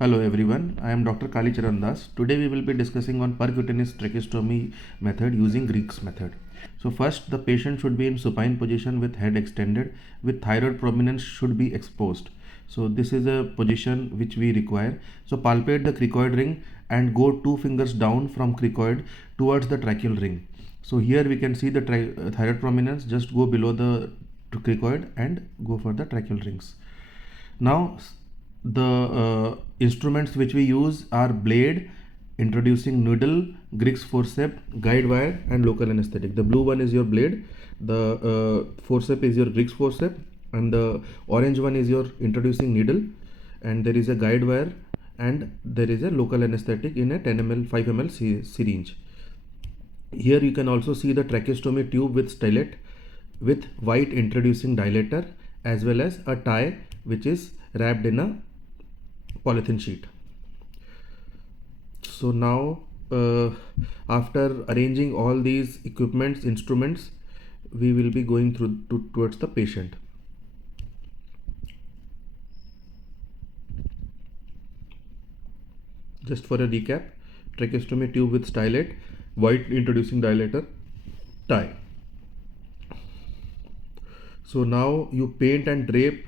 Hello everyone, I am Dr. Kali Charan Das. Today we will be discussing on percutaneous tracheostomy method using Griggs method. So first, the patient should be in supine position with head extended with thyroid prominence should be exposed. So this is a position which we require. So palpate the cricoid ring and go 2 fingers down from cricoid towards the tracheal ring. So here we can see the thyroid prominence, just go below the cricoid and go for the tracheal rings. Now the instruments which we use are blade, introducing needle, Griggs forceps, guide wire and local anesthetic. The blue one is your blade, the forceps is your Griggs forceps, and the orange one is your introducing needle, and there is a guide wire and there is a local anesthetic in a 10 ml 5 ml syringe. Here you can also see the tracheostomy tube with stylet with white introducing dilator as well as a tie which is wrapped in a polythene sheet. So now after arranging all these instruments, we will be going towards the patient. Just for a recap, tracheostomy tube with stylet, white introducing dilator, tie. So now you paint and drape.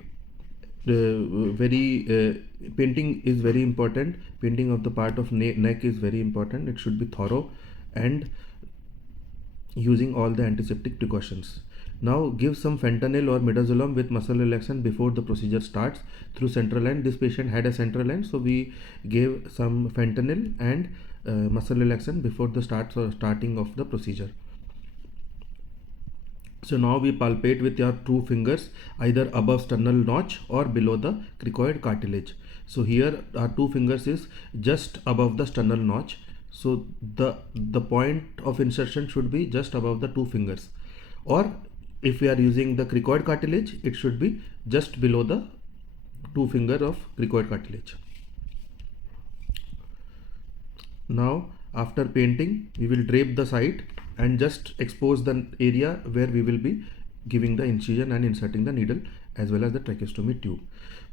Painting is very important. Painting of the part of neck is very important. It should be thorough and using all the antiseptic precautions. Now give some fentanyl or midazolam with muscle relaxant before the procedure starts through central line. This patient had a central line, so we gave some fentanyl and muscle relaxant before the starting of the procedure. So now we palpate with your 2 fingers either above sternal notch or below the cricoid cartilage. So here our 2 fingers is just above the sternal notch. So the point of insertion should be just above the 2 fingers, or if we are using the cricoid cartilage, it should be just below the 2 finger of cricoid cartilage. Now after painting, we will drape the site and just expose the area where we will be giving the incision and inserting the needle as well as the tracheostomy tube.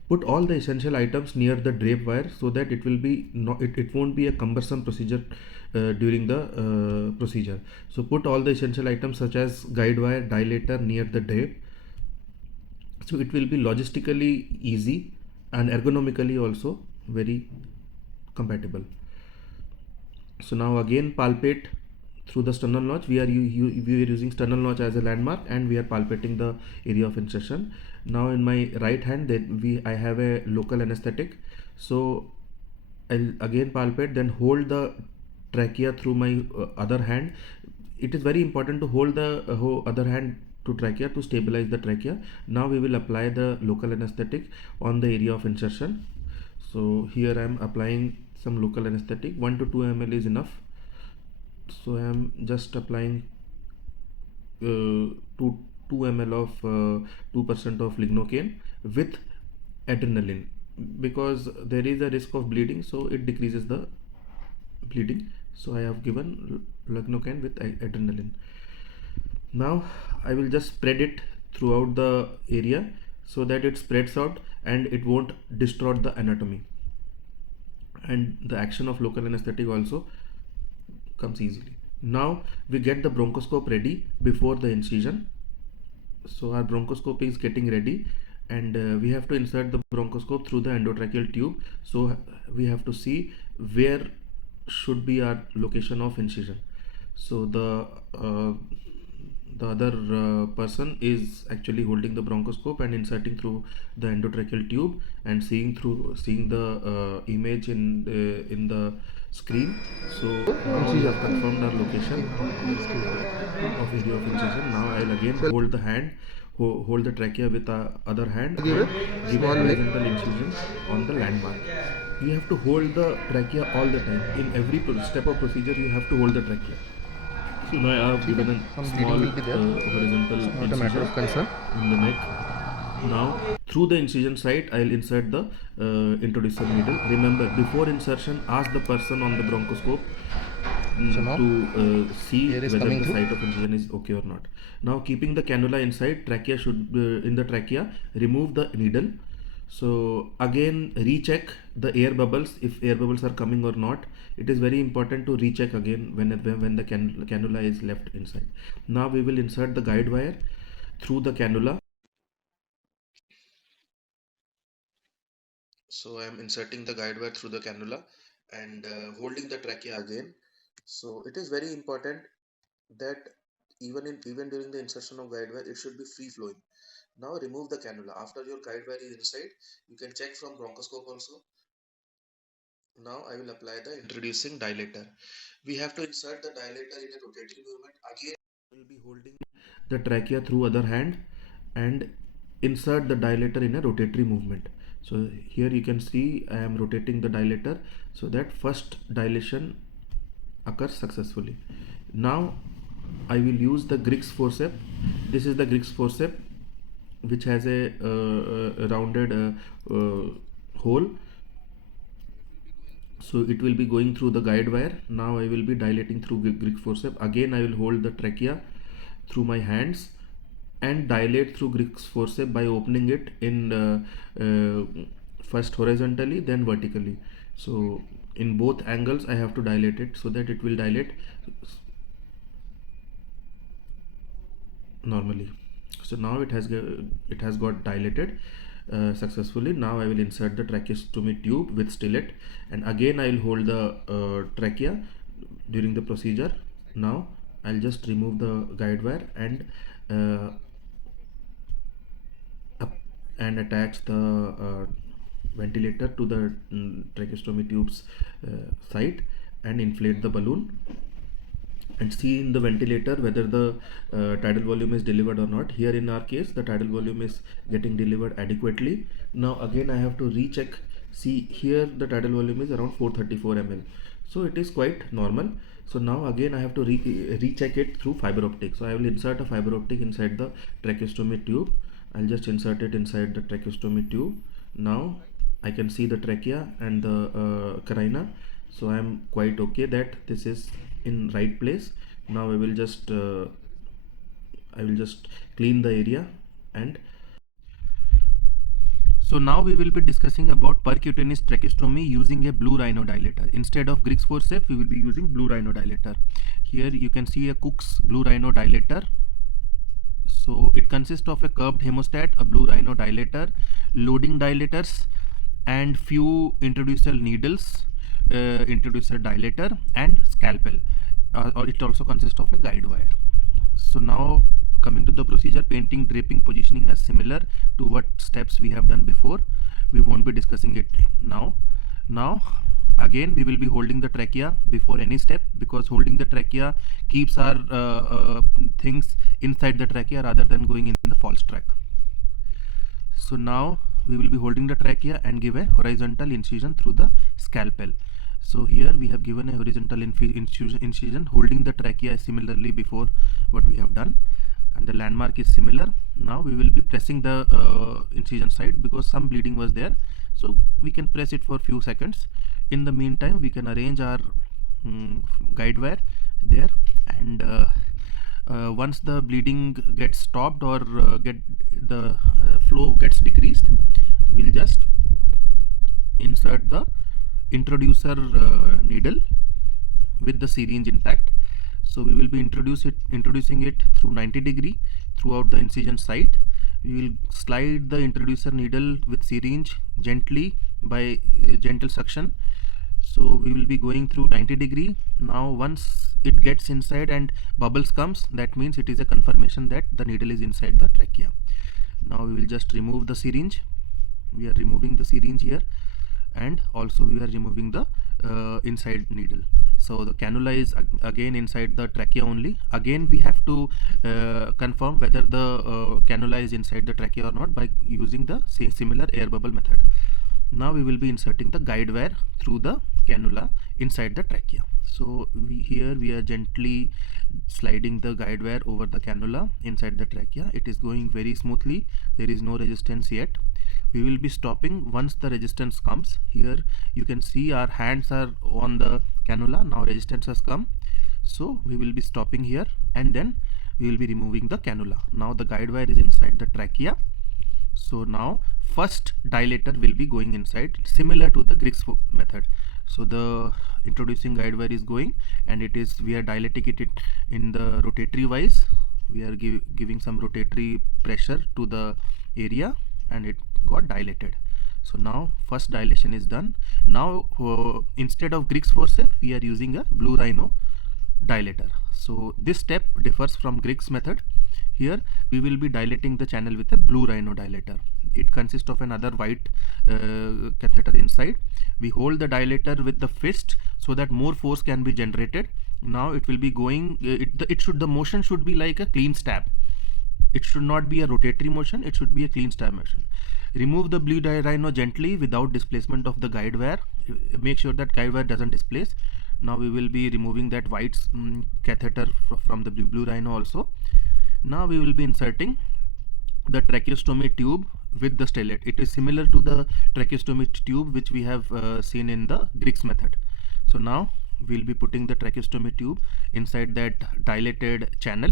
Put all the essential items near the drape wire so that it will be it won't be a cumbersome procedure during the procedure. So put all the essential items such as guide wire, dilator near the drape. So it will be logistically easy and ergonomically also very compatible. So now again palpate through the sternal notch. We are using sternal notch as a landmark and we are palpating the area of insertion. Now in my right hand I have a local anesthetic, so I'll again palpate, then hold the trachea through my other hand. It is very important to hold the other hand to trachea to stabilize the trachea. Now we will apply the local anesthetic on the area of insertion. So here I am applying some local anesthetic. 1 to 2 ml is enough. So I am just applying 2 ml of 2% of lignocaine with adrenaline, because there is a risk of bleeding, so it decreases the bleeding. So I have given lignocaine with adrenaline. Now I will just spread it throughout the area so that it spreads out and it won't distort the anatomy, and the action of local anesthetic also comes easily. Now we get the bronchoscope ready before the incision. So our bronchoscope is getting ready and we have to insert the bronchoscope through the endotracheal tube. So we have to see where should be our location of incision. So the other person is actually holding the bronchoscope and inserting through the endotracheal tube and seeing the image in the screen. So now we have confirmed our location of area of incision. Now I'll again hold the trachea with the other hand and give a horizontal incision on the landmark. You have to hold the trachea all the time. In every step of procedure, you have to hold the trachea. So now I have given a small horizontal incision of concern in the neck. Now through the incision site, I'll insert the introducer needle. Remember, before insertion, ask the person on the bronchoscope to see whether the site of incision is okay or not. Now keeping the cannula inside, trachea should in the trachea, remove the needle. So again recheck the air bubbles, if air bubbles are coming or not, it is very important to recheck again when the cannula is left inside. Now we will insert the guide wire through the cannula. So I am inserting the guide wire through the cannula and holding the trachea again. So it is very important that even during the insertion of guide wire, it should be free flowing. Now remove the cannula. After your guide wire is inside, you can check from bronchoscope also. Now I will apply the introducing dilator. We have to insert the dilator in a rotating movement. Again, I will be holding the trachea through other hand and insert the dilator in a rotatory movement. So here you can see I am rotating the dilator so that first dilation occurs successfully. Now I will use the Griggs forceps. This is the Griggs forceps, which has a rounded hole, so it will be going through the guide wire. Now I will be dilating through Griggs forceps. Again I will hold the trachea through my hands and dilate through Griggs forceps by opening it in first horizontally, then vertically. So in both angles I have to dilate it so that it will dilate normally. So now it has got dilated successfully. Now I will insert the tracheostomy tube with stillet, and again I will hold the trachea during the procedure. Now I'll just remove the guide wire and attach the ventilator to the tracheostomy tube's site and inflate the balloon and see in the ventilator whether the tidal volume is delivered or not. Here in our case the tidal volume is getting delivered adequately. Now again I have to recheck. See here the tidal volume is around 434 ml, so it is quite normal. So now again I have to recheck it through fiber optic. So I will insert a fiber optic inside the tracheostomy tube. I'll just insert it inside the tracheostomy tube. Now I can see the trachea and the carina, so I am quite okay that this is in right place. Now I will just clean the area. And so now we will be discussing about percutaneous tracheostomy using a blue Rhino dilator. Instead of Griggs forceps, we will be using blue Rhino dilator. Here you can see a Cook's blue Rhino dilator. So it consists of a curved hemostat, a blue Rhino dilator, loading dilators, and few introducer needles, introducer dilator, and scalpel. Or it also consists of a guide wire. So now coming to the procedure, painting, draping, positioning is similar to what steps we have done before. We won't be discussing it now. Now again we will be holding the trachea before any step, because holding the trachea keeps our things inside the trachea rather than going in the false track. So now we will be holding the trachea and give a horizontal incision through the scalpel. So here we have given a horizontal incision holding the trachea similarly before what we have done, and the landmark is similar. Now we will be pressing the incision site because some bleeding was there, so we can press it for a few seconds. In the meantime we can arrange our guide wire there, and once the bleeding gets stopped or the flow gets decreased, we'll just insert the introducer needle with the syringe intact. So we will be introducing it through 90° throughout the incision site. We will slide the introducer needle with syringe gently by gentle suction. So we will be going through 90°. Now once it gets inside and bubbles comes, that means it is a confirmation that the needle is inside the trachea. Now we will just remove the syringe. We are removing the syringe here, and also we are removing the inside needle. So the cannula is again inside the trachea only. Again we have to confirm whether the cannula is inside the trachea or not by using the similar air bubble method. Now we will be inserting the guide wire through the cannula inside the trachea. So here we are gently sliding the guide wire over the cannula inside the trachea. It is going very smoothly. There is no resistance yet. We will be stopping once the resistance comes. Here you can see our hands are on the cannula. Now resistance has come, so we will be stopping here, and then we will be removing the cannula. Now the guide wire is inside the trachea. So now first dilator will be going inside, similar to the Griggs method. So the introducing guide wire is going, and we are dilating it in the rotatory wise. We are giving some rotatory pressure to the area, and it got dilated. So now first dilation is done. Now instead of Griggs forceps, we are using a blue Rhino dilator. So this step differs from Griggs method. Here we will be dilating the channel with a blue Rhino dilator. It consists of another white catheter inside. We hold the dilator with the fist so that more force can be generated. Now it will be going. The motion should be like a clean stab. It should not be a rotatory motion. It should be a clean stab motion. Remove the blue Rhino gently without displacement of the guide wire. Make sure that guide wire doesn't displace. Now we will be removing that white catheter from the blue Rhino also. Now we will be inserting the tracheostomy tube with the stellate. It is similar to the tracheostomy tube which we have seen in the Griggs method. So now we will be putting the tracheostomy tube inside that dilated channel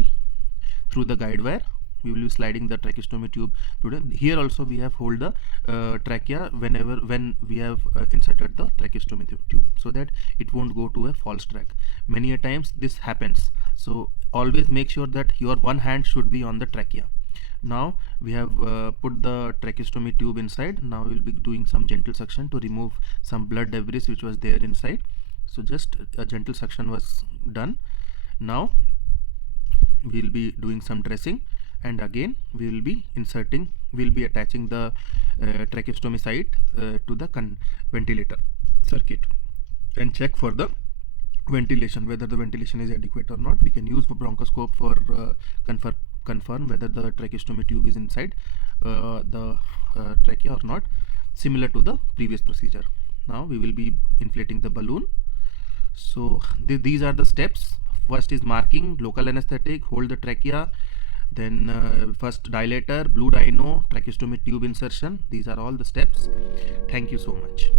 through the guide wire. We will be sliding the tracheostomy tube through here. Also we have hold the trachea when we have inserted the tracheostomy tube, so that it won't go to a false track. Many a times this happens, so always make sure that your one hand should be on the trachea. Now we have put the tracheostomy tube inside. Now we will be doing some gentle suction to remove some blood debris which was there inside. So just a gentle suction was done. Now we will be doing some dressing, and again we will be attaching the tracheostomy site to the ventilator circuit, and check for the ventilation, whether the ventilation is adequate or not. We can use the bronchoscope for confirm whether the tracheostomy tube is inside the trachea or not, similar to the previous procedure. Now we will be inflating the balloon. So these are the steps. First is marking, local anesthetic, hold the trachea, then first dilator, blue Rhino, tracheostomy tube insertion. These are all the steps. Thank you so much.